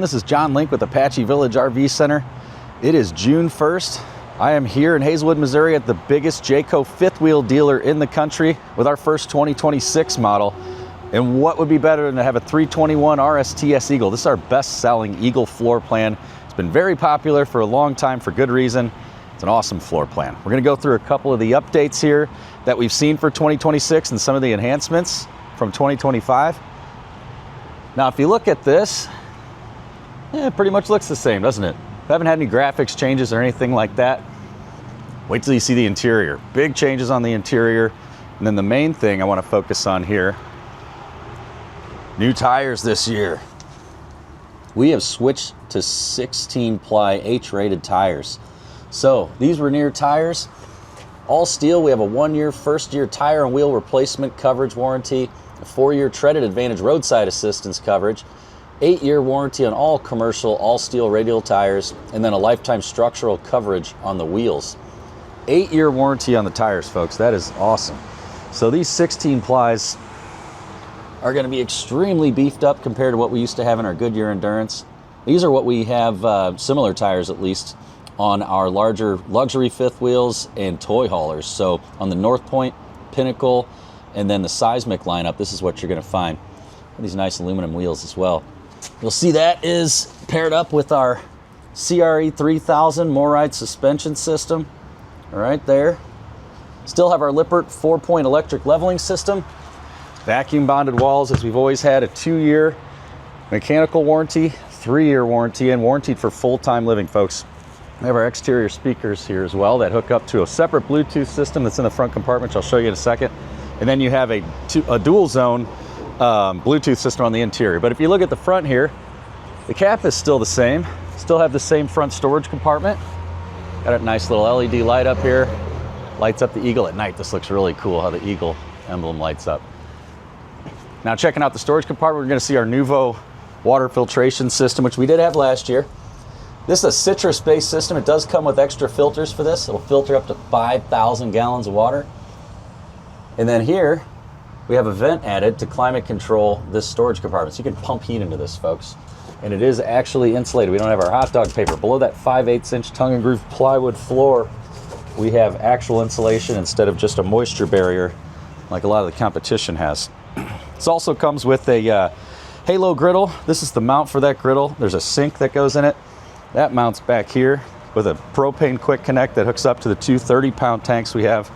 everyone. This is John Link with Apache Village RV Center. It is June 1st. I am here in Hazelwood, Missouri at the biggest Jayco fifth wheel dealer in the country with our first 2026 model. And what would be better than to have a 321 RSTS Eagle? This is our best-selling Eagle floor plan. It's been very popular for a long time for good reason. It's an awesome floor plan. We're going to go through a couple of the updates here that we've seen for 2026 and some of the enhancements from 2025. Now, if you look at this, it pretty much looks the same, doesn't it? We haven't had any graphics changes or anything like that. Wait till you see the interior. Big changes on the interior. And then the main thing I want to focus on here, new tires this year. We have switched to 16-ply H-rated tires. So these Rainier tires, all steel. We have a 1-year first-year tire and wheel replacement coverage warranty, a 4-year treaded advantage roadside assistance coverage, 8-year warranty on all commercial all-steel radial tires, and then a lifetime structural coverage on the wheels. 8-year warranty on the tires, folks. That is awesome. So these 16 plies are going to be extremely beefed up compared to what we used to have in our Goodyear Endurance. These are what we have, similar tires at least, on our larger luxury fifth wheels and toy haulers. So on the North Point, Pinnacle, and then the Seismic lineup, this is what you're going to find. These nice aluminum wheels as well. You'll see that is paired up with our CRE 3000 MORryde suspension system right there. Still have our Lippert 4-point electric leveling system. Vacuum bonded walls, as we've always had, a 2-year mechanical warranty, 3-year warranty, and warranted for full-time living, folks. We have our exterior speakers here as well that hook up to a separate Bluetooth system that's in the front compartment, which I'll show you in a second. And then you have a dual zone Bluetooth system on the interior. But if you look at the front here, the cap is still the same. Still have the same front storage compartment. Got a nice little LED light up here. Lights up the Eagle at night. This looks really cool how the Eagle emblem lights up. Now checking out the storage compartment, we're going to see our Nuvo water filtration system, which we did have last year. This is a citrus-based system. It does come with extra filters for this. It'll filter up to 5,000 gallons of water. And then here, we have a vent added to climate control this storage compartment. So you can pump heat into this, folks. And it is actually insulated. We don't have our hot dog paper. Below that 5/8" tongue and groove plywood floor, we have actual insulation instead of just a moisture barrier like a lot of the competition has. This also comes with a Halo griddle. This is the mount for that griddle. There's a sink that goes in it. That mounts back here with a propane quick connect that hooks up to the two 30-pound tanks we have.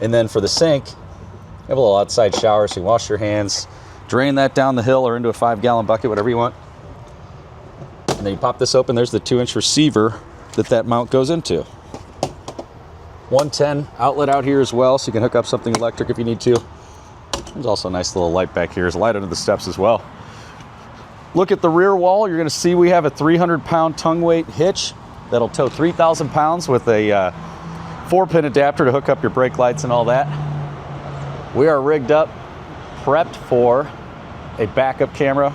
And then for the sink, you have a little outside shower so you can wash your hands, drain that down the hill or into a 5-gallon bucket, whatever you want. And then you pop this open, there's the 2-inch receiver that mount goes into. 110 outlet out here as well, so you can hook up something electric if you need to. There's also a nice little light back here. There's a light under the steps as well. Look at the rear wall. You're going to see we have a 300-pound tongue weight hitch that'll tow 3,000 pounds with a 4-pin adapter to hook up your brake lights and all that. We are rigged up, prepped for a backup camera.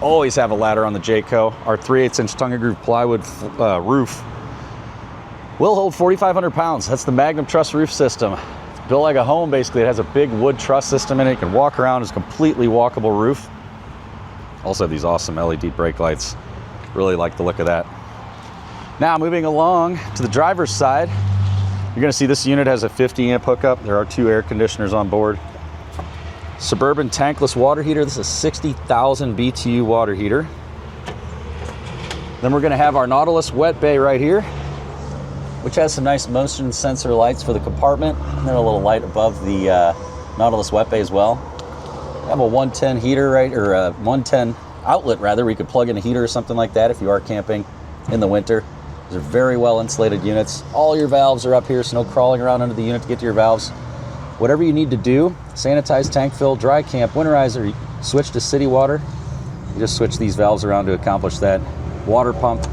Always have a ladder on the Jayco. Our 3/8" tongue and groove plywood roof will hold 4,500 pounds. That's the Magnum Truss roof system. It's built like a home, basically. It has a big wood truss system in it. You can walk around. It's a completely walkable roof. Also have these awesome LED brake lights. Really like the look of that. Now moving along to the driver's side, you're going to see this unit has a 50-amp hookup. There are 2 air conditioners on board. Suburban tankless water heater. This is a 60,000 BTU water heater. Then we're going to have our Nautilus wet bay right here, which has some nice motion sensor lights for the compartment, and then a little light above the Nautilus wet bay as well. We have a 110 heater, right, or a 110 outlet rather, where you could plug in a heater or something like that if you are camping in the winter. These are very well insulated units. All your valves are up here, so no crawling around under the unit to get to your valves. Whatever you need to do, sanitize, tank fill, dry camp, winterizer, you switch to city water. You just switch these valves around to accomplish that. Water pump,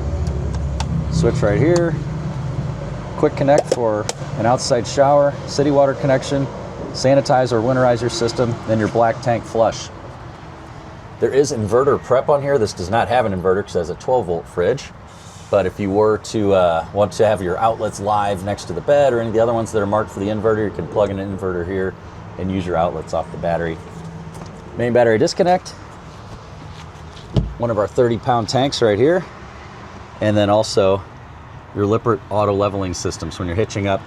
switch right here. Quick connect for an outside shower, city water connection, sanitize or winterize your system, then your black tank flush. There is inverter prep on here. This does not have an inverter because it has a 12-volt fridge. But if you were to want to have your outlets live next to the bed or any of the other ones that are marked for the inverter, you can plug in an inverter here and use your outlets off the battery. Main battery disconnect. one of our 30-pound tanks right here. And then also your Lippert auto leveling system. So when you're hitching up,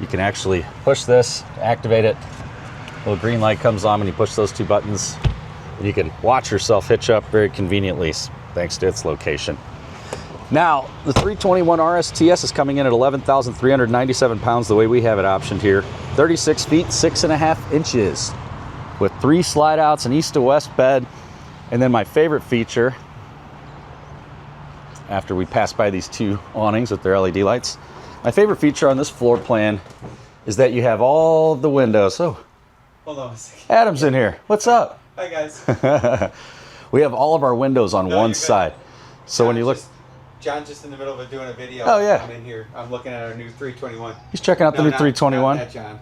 you can actually push this, activate it. A little green light comes on when you push those 2 buttons. And you can watch yourself hitch up very conveniently thanks to its location. Now, the 321 RSTS is coming in at 11,397 pounds the way we have it optioned here. 36 feet, 6.5 inches with 3 slide outs, an east to west bed. And then my favorite feature, after we pass by these 2 awnings with their LED lights, my favorite feature on this floor plan is that you have all the windows. Oh, hold on a second. Adam's in here. What's up? Hi, guys. We have all of our windows on one side. So when you look... John's just in the middle of doing a video. Oh, yeah. I'm in here. I'm looking at our new 321. He's checking out the new 321. Not that John.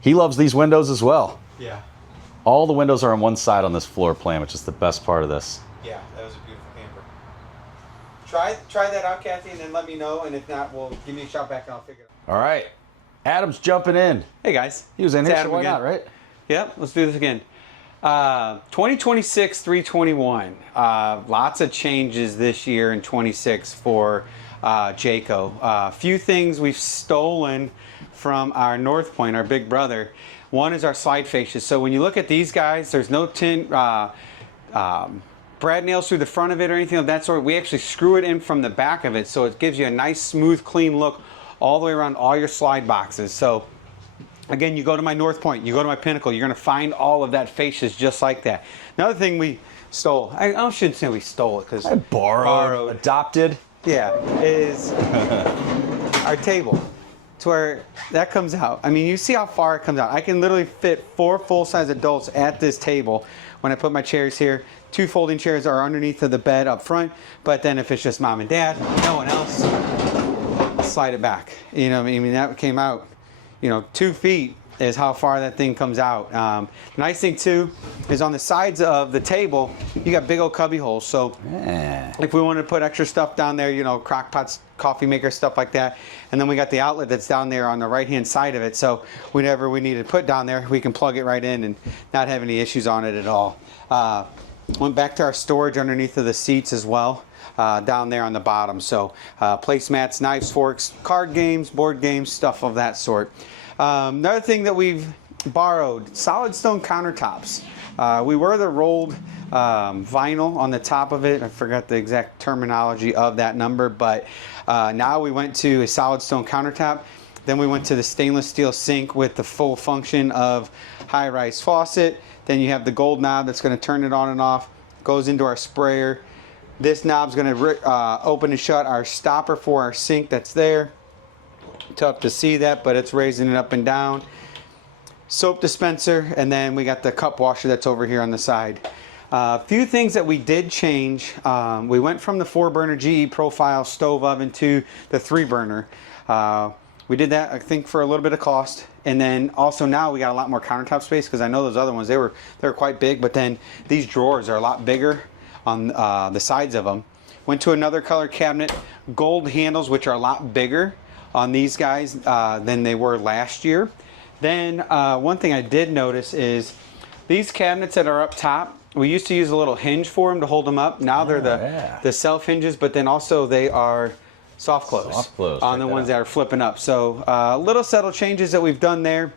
He loves these windows as well. Yeah. All the windows are on one side on this floor plan, which is the best part of this. Yeah, that was a beautiful camper. Try that out, Kathy, and then let me know. And if not, we'll give me a shout back and I'll figure it out. All right. Adam's jumping in. Hey, guys. He was in here, so Adam why again. not, right? Yep, let's do this again. 2026 321. Lots of changes this year in 26 for Jayco. A few things we've stolen from our North Point, our big brother. One is our slide fascias. So when you look at these guys, there's no brad nails through the front of it or anything of that sort. We actually screw it in from the back of it, so it gives you a nice, smooth, clean look all the way around all your slide boxes. So again, you go to my North Point, you go to my Pinnacle, you're going to find all of that fascias just like that. Another thing we stole, I shouldn't say we stole it because I borrowed, adopted. Yeah, is our table. To where that comes out. I mean, you see how far it comes out. I can literally fit 4 full-size adults at this table when I put my chairs here. 2 folding chairs are underneath of the bed up front, but then if it's just mom and dad, no one else, slide it back. You know, I mean, that came out, 2 feet is how far that thing comes out. The nice thing too is on the sides of the table, you got big old cubby holes. So if we want to put extra stuff down there, crock pots, coffee maker, stuff like that. And then we got the outlet that's down there on the right-hand side of it. So whenever we need to put down there, we can plug it right in and not have any issues on it at all. Went back to our storage underneath of the seats as well. Down there on the bottom. So placemats, knives, forks, card games, board games, stuff of that sort. Another thing that we've borrowed, solid stone countertops. We were the rolled vinyl on the top of it. I forgot the exact terminology of that number, but now we went to a solid stone countertop. Then we went to the stainless steel sink with the full function of high-rise faucet. Then you have the gold knob that's going to turn it on and off. Goes into our sprayer. This knob's going to open and shut our stopper for our sink that's there. Tough to see that, but it's raising it up and down. Soap dispenser, and then we got the cup washer that's over here on the side. A few things that we did change. We went from the 4-burner GE profile stove oven to the 3-burner. We did that, I think, for a little bit of cost. And then also now we got a lot more countertop space, because I know those other ones, they were quite big, but then these drawers are a lot bigger on the sides of them. Went to another color cabinet, gold handles, which are a lot bigger on these guys than they were last year. Then one thing I did notice is these cabinets that are up top, we used to use a little hinge for them to hold them up. Now they're the self hinges, but then also they are soft close on the ones that are flipping up. So little subtle changes that we've done there.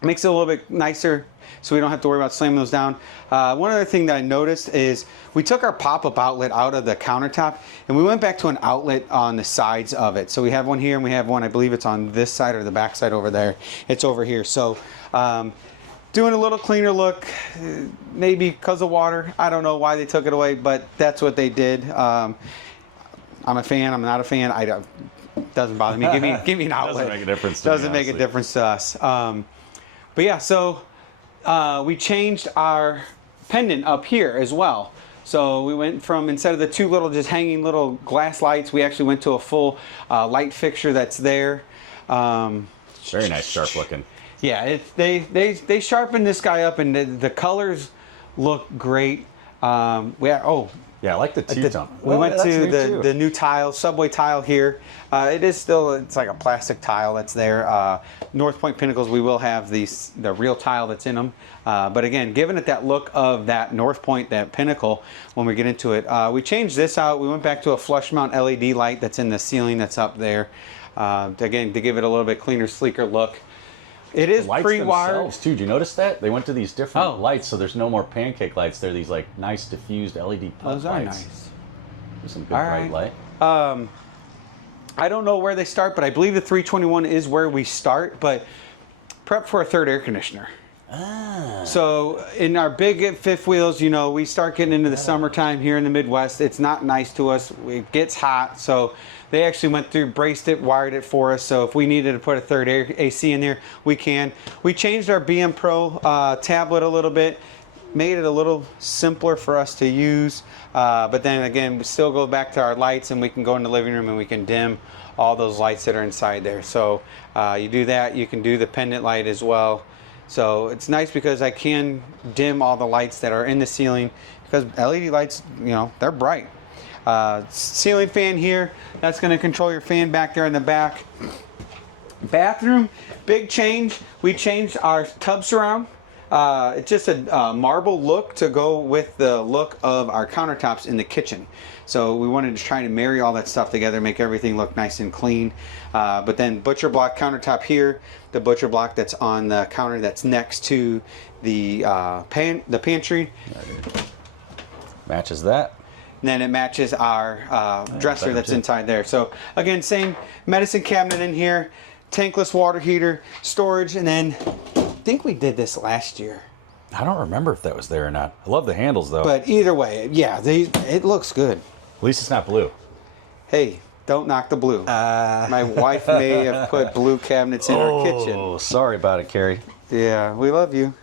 Makes it a little bit nicer so we don't have to worry about slamming those down. One other thing that I noticed is we took our pop-up outlet out of the countertop and we went back to an outlet on the sides of it. So we have one here and we have one, I believe it's on this side or the back side over there. It's over here. So doing a little cleaner look, maybe because of water. I don't know why they took it away, but that's what they did. I'm a fan, I'm not a fan. Doesn't bother me. Give me an outlet. Doesn't make a difference to Doesn't make a difference to us. But yeah, so we changed our pendant up here as well. So we went from, instead of the 2 little just hanging little glass lights, we actually went to a full light fixture that's there. Very nice, sharp looking. Yeah, they sharpened this guy up, and the colors look great. Yeah, I like the two-tone. We went to the new tile, subway tile here. It's like a plastic tile that's there. North Point Pinnacles, we will have the real tile that's in them. But again, giving it that look of that North Point, that pinnacle, when we get into it. We changed this out. We went back to a flush mount LED light that's in the ceiling that's up there. Again, to give it a little bit cleaner, sleeker look. It is pre-wired too. Do you notice that they went to these different lights, so there's no more pancake lights? They're these like nice diffused LED those are lights. Nice. There's some good bright light. I don't know where they start, but I believe the 321 is where we start. But prep for a third air conditioner. So in our big fifth wheels, you know, we start getting into the summertime here in the Midwest. It's not nice to us. It gets hot, so they actually went through, braced it, wired it for us. So if we needed to put a third AC in there, we can. We changed our BM Pro tablet a little bit, made it a little simpler for us to use. But then again, we still go back to our lights, and we can go in the living room and we can dim all those lights that are inside there. So you do that. You can do the pendant light as well. So it's nice because I can dim all the lights that are in the ceiling, because LED lights, you know, they're bright. Ceiling fan here, that's going to control your fan back there in the back. Bathroom, big change. We changed our tub surround. It's just a marble look to go with the look of our countertops in the kitchen. So we wanted to try to marry all that stuff together, make everything look nice and clean. But then butcher block countertop here, the butcher block that's on the counter that's next to the pantry. Matches that. And then it matches our dresser that's inside there. So again, same medicine cabinet in here, tankless water heater, storage, and then I think we did this last year. I don't remember if that was there or not. I love the handles though. But either way, yeah, it looks good. At least it's not blue. Hey, don't knock the blue. My wife may have put blue cabinets in our kitchen. Oh, sorry about it, Carrie. Yeah, we love you.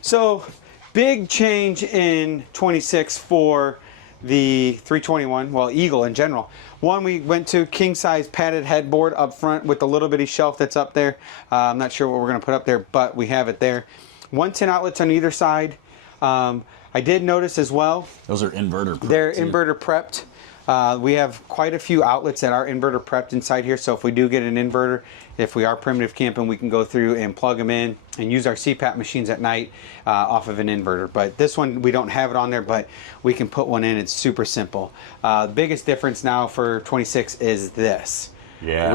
So big change in 26 for the 321, well, Eagle in general. One, we went to king size padded headboard up front with the little bitty shelf that's up there. I'm not sure what we're going to put up there, but we have it there. 110 outlets on either side. I did notice as well. Those are inverter prepped. They're inverter prepped. We have quite a few outlets that are inverter prepped inside here. So if we do get an inverter, if we are primitive camping, we can go through and plug them in and use our CPAP machines at night off of an inverter. But this one, we don't have it on there, but we can put one in. It's super simple. The biggest difference now for 26 is this. Yeah.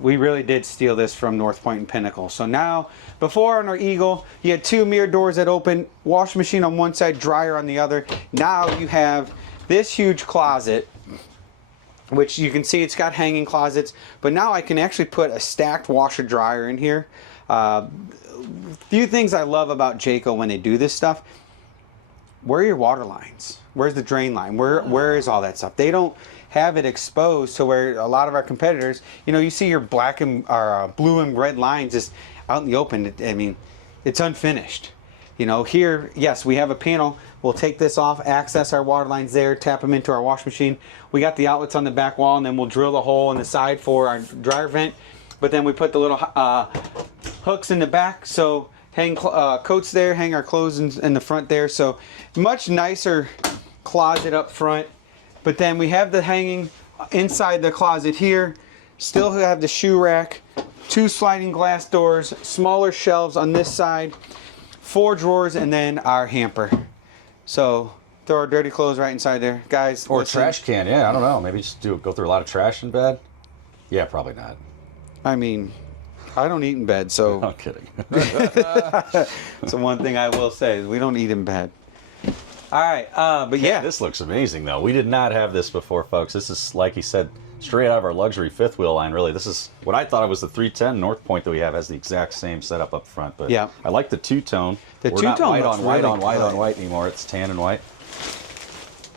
We really did steal this from North Point and Pinnacle. So now, before on our Eagle, you had two mirror doors that open, wash machine on one side, dryer on the other. Now you have this huge closet, which you can see it's got hanging closets, but now I can actually put a stacked washer dryer in here. Few things I love about Jayco when they do this stuff. Where are your water lines? Where's the drain line? Where is all that stuff? They don't have it exposed to where a lot of our competitors, you know, you see your black and blue and red lines just out in the open. I mean, it's unfinished. You know, here, yes, we have a panel. We'll take this off, access our water lines there, tap them into our wash machine. We got the outlets on the back wall, and then we'll drill the hole in the side for our dryer vent. But then we put the little hooks in the back, so hang coats there, hang our clothes in the front there. So much nicer closet up front. But then we have the hanging inside the closet here. Still have the shoe rack, two sliding glass doors, smaller shelves on this side, 4 drawers, and then our hamper. So throw our dirty clothes right inside there, guys. Or a trash can. Yeah, I don't know. Maybe just go through a lot of trash in bed. Yeah, probably not. I mean, I don't eat in bed, so. I'm kidding. So one thing I will say is we don't eat in bed. All right, but yeah. This looks amazing, though. We did not have this before, folks. This is, like he said, straight out of our luxury fifth wheel line, really. This is what I thought it was the 310 North Point that we have has the exact same setup up front. But yeah. I like the two-tone. The We're two-tone not white looks on white really on white good. on white anymore. It's tan and white.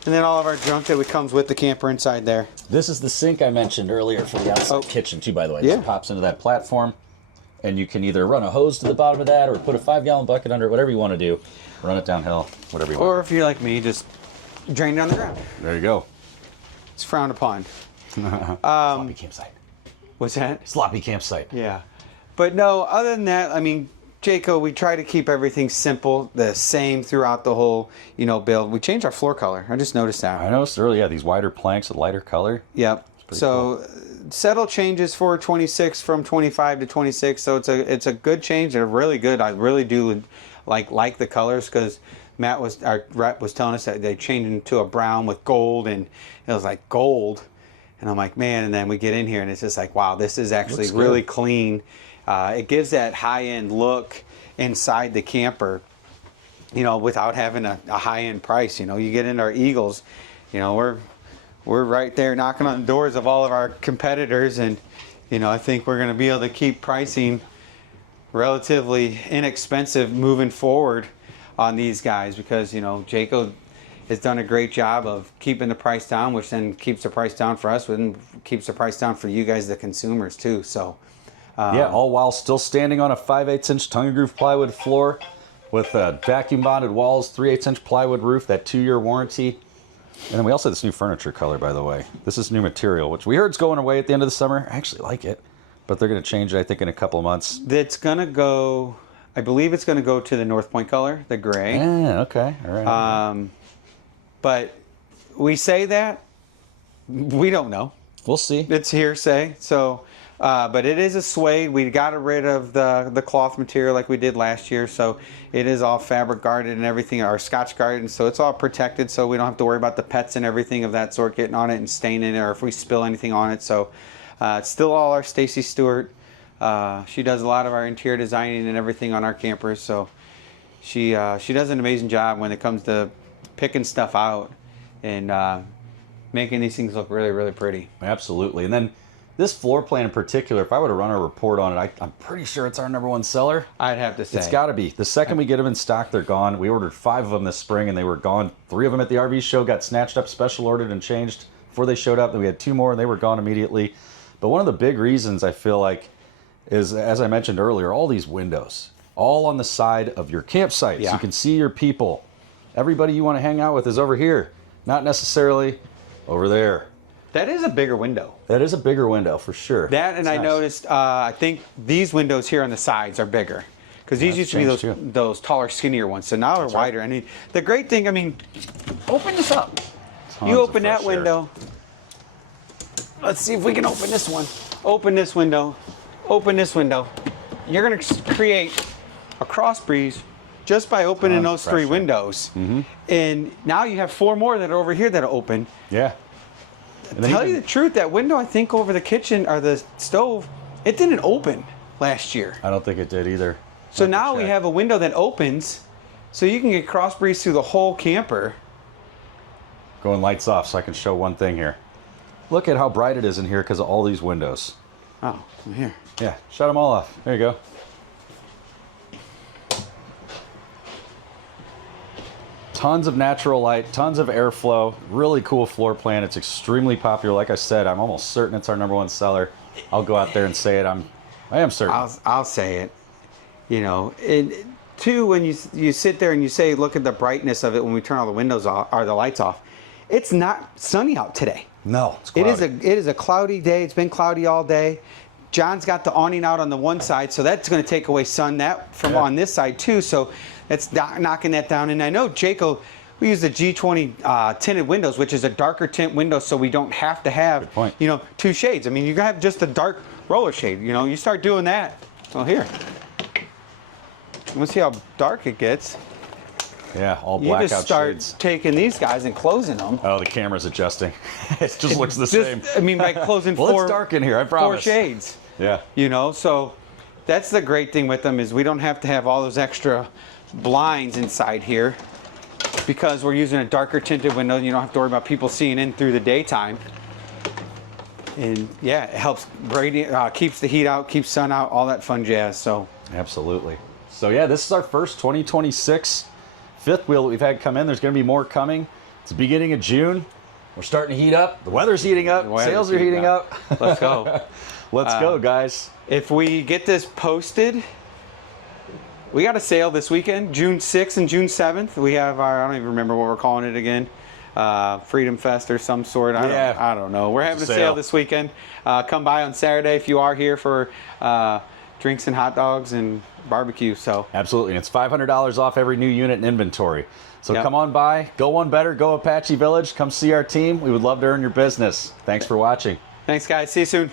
And then all of our junk that comes with the camper inside there. This is the sink I mentioned earlier for the outside kitchen, too, by the way. Yeah. This pops into that platform, and you can either run a hose to the bottom of that or put a 5-gallon bucket under it, whatever you want to do. Run it downhill, whatever you want. Or if you're like me, just drain it on the ground. There you go. It's frowned upon. Sloppy campsite. What's that? Sloppy campsite. Yeah. But no, other than that, I mean, Jayco, we try to keep everything simple, the same throughout the whole, build. We changed our floor color. I just noticed that. I noticed earlier, these wider planks with lighter color. Yep. So settle changes for 26 from 25 to 26. So it's a good change. They're really good. I really do like the colors, because our rep was telling us that they changed into a brown with gold, and it was like gold. And I'm like, man, and then we get in here and it's just like, wow, this is actually really clean. It gives that high-end look inside the camper, without having a high-end price. You get into our Eagles, we're right there knocking on the doors of all of our competitors, and I think we're going to be able to keep pricing relatively inexpensive moving forward on these guys, because Jayco has done a great job of keeping the price down, which then keeps the price down for us, and keeps the price down for you guys, the consumers, too. So yeah, all while still standing on a 5/8 inch tongue and groove plywood floor with vacuum bonded walls, 3/8 inch plywood roof, that 2-year warranty. And then we also have this new furniture color, by the way. This is new material, which we heard is going away at the end of the summer. I actually like it, but they're going to change it, I think, in a couple of months. It's going to go, I believe it's going to go to the North Point color, the gray. Yeah, okay. All right. But we say that, we don't know. We'll see. It's hearsay. So, but it is a suede. We got rid of the cloth material like we did last year. So it is all fabric guarded and everything, or Scotch guarded. So it's all protected. So we don't have to worry about the pets and everything of that sort getting on it and staining it, or if we spill anything on it. So it's still all our Stacy Stewart. She does a lot of our interior designing and everything on our campers. So she does an amazing job when it comes to picking stuff out and making these things look really, really pretty. Absolutely. And then this floor plan in particular, if I were to run a report on it, I'm pretty sure it's our #1 seller. I'd have to say. It's got to be. The second we get them in stock, they're gone. We ordered 5 of them this spring, and they were gone. 3 of them at the RV show got snatched up, special ordered, and changed before they showed up. Then we had 2 more, and they were gone immediately. But one of the big reasons I feel like is, as I mentioned earlier, all these windows, all on the side of your campsite. Yeah. So you can see your people. Everybody you want to hang out with is over here, not necessarily over there. That is a bigger window. That is a bigger window for sure. That, and I noticed, I think these windows here on the sides are bigger, because these used to be those taller, skinnier ones. So now they're wider. I mean, the great thing, open this up. You open that window. Let's see if we can open this one. Open this window. Open this window. You're going to create a cross breeze just by opening those 3 windows. Mm-hmm. And now you have 4 more that are over here that are open. Yeah. To tell you the truth, that window, I think, over the kitchen or the stove, it didn't open last year. I don't think it did either. So now we have a window that opens, so you can get cross breeze through the whole camper. Going lights off so I can show one thing here. Look at how bright it is in here because of all these windows. Oh, here. Yeah, shut them all off. There you go. Tons of natural light, tons of airflow, really cool floor plan. It's extremely popular. Like I said, I'm almost certain it's our #1 seller. I'll go out there and say it. I am certain. I'll say it. And 2, when you sit there and you say, look at the brightness of it when we turn all the windows off or the lights off. It's not sunny out today. No, it's cloudy. It is a cloudy day. It's been cloudy all day. John's got the awning out on the one side, so that's going to take away sun from on this side too. So that's knocking that down. And I know Jayco, we use the G20 tinted windows, which is a darker tint window, so we don't have to have 2 shades. You can have just a dark roller shade. You start doing that. Well, here. Let's see how dark it gets. Yeah, all blackout shades. You just start taking these guys and closing them. Oh, the camera's adjusting. It just looks the same. By closing well, it's dark in here, I promise. 4 shades. Yeah. So that's the great thing with them, is we don't have to have all those extra blinds inside here, because we're using a darker tinted window. You don't have to worry about people seeing in through the daytime. And yeah, it helps keeps the heat out, keeps sun out, all that fun jazz. So absolutely. So yeah, this is our first 2026 fifth wheel that we've had come in. There's going to be more coming. It's the beginning of June. We're starting to heat up. The weather's heating up. Sales are heating up. Let's go. Let's go, guys. If we get this posted, we got a sale this weekend, June 6th and June 7th. We have I don't even remember what we're calling it again. Freedom Fest or some sort. I don't know. We're having a sale this weekend. Come by on Saturday if you are here for drinks and hot dogs and barbecue. So Absolutely. And it's $500 off every new unit in inventory. So Yep. come on by, go one better, go Apache Village, come see our team. We would love to earn your business. Thanks for watching. thanks, guys. See you soon.